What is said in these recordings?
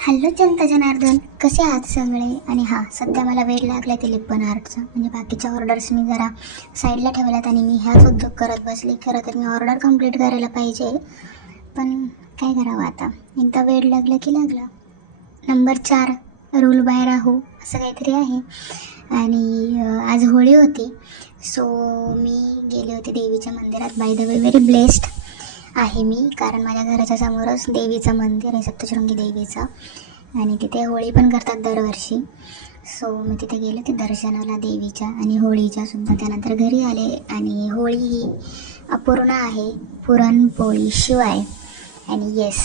Hello जनता जनार्दन, कसे आहात सगळे? आणि हां, सध्या मला वेळ लागला आहे ते लिप्पन आर्टचा. म्हणजे बाकीच्या ऑर्डर्स मी जरा साईडला ठेवल्यात आणि मी ह्याच उद्योग करत बसले. खरं तर मी ऑर्डर कंप्लीट करायला पाहिजे, पण काय करावं आता, एकदा वेळ लागला की लागला. नंबर 4 रूल बाय राहू असं काहीतरी आहे. आणि आज होळी होती, सो मी गेले होते देवीच्या मंदिरात. By the way very blessed आहे मी, कारण माझ्या घराच्या समोरच देवीचं मंदिर आहे, सप्तशृंगी देवीचं. आणि तिथे होळी पण करतात दरवर्षी. सो मी तिथे गेले ते दर्शनाला देवीच्या आणि होळीच्या सुद्धा. त्यानंतर घरी आले आणि होळी ही अपूर्ण आहे पुरणपोळी शिवाय. आणि येस,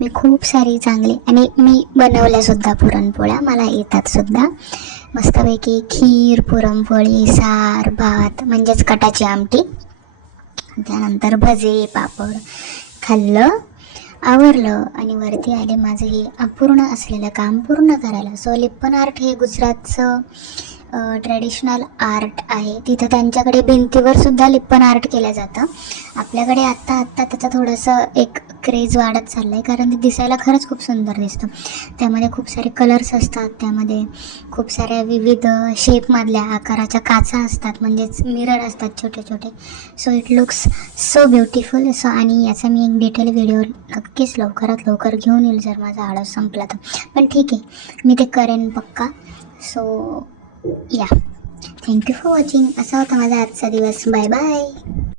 मी खूप सारी चांगली आणि मी बनवल्यासुद्धा पुरणपोळ्या मला येतात सुद्धा. मस्तपैकी खीर, पुरणपोळी, सार, भात म्हणजेच कटाची आमटी, त्यानंतर भजे, पापड खाल्लं, आवरलं आणि वरती आले माझं हे अपूर्ण असलेलं काम पूर्ण करायला. सो लिप्पन आर्ट हे गुजरातचं ट्रॅडिशनल आर्ट आहे. तिथं त्यांच्याकडे भिंतीवर सुद्धा लिप्पन आर्ट केलं जातं. आपल्याकडे आत्ता त्याचं थोडंसं एक क्रेज वाढत चाललं आहे, कारण ते दिसायला खरंच खूप सुंदर दिसतं. त्यामध्ये खूप सारे कलर्स असतात, त्यामध्ये खूप साऱ्या विविध शेपमधल्या आकाराच्या काचा असतात, म्हणजेच मिरर असतात छोटे छोटे. So it looks so beautiful. So आणि याचा मी एक डिटेल व्हिडिओ नक्कीच लवकरात लवकर घेऊन येईल, जर माझा आळस संपला तर. पण ठीक आहे, मी ते करेन पक्का. सो या, थँक्यू फॉर वॉचिंग. असा होता माझा आजचा दिवस. Bye bye.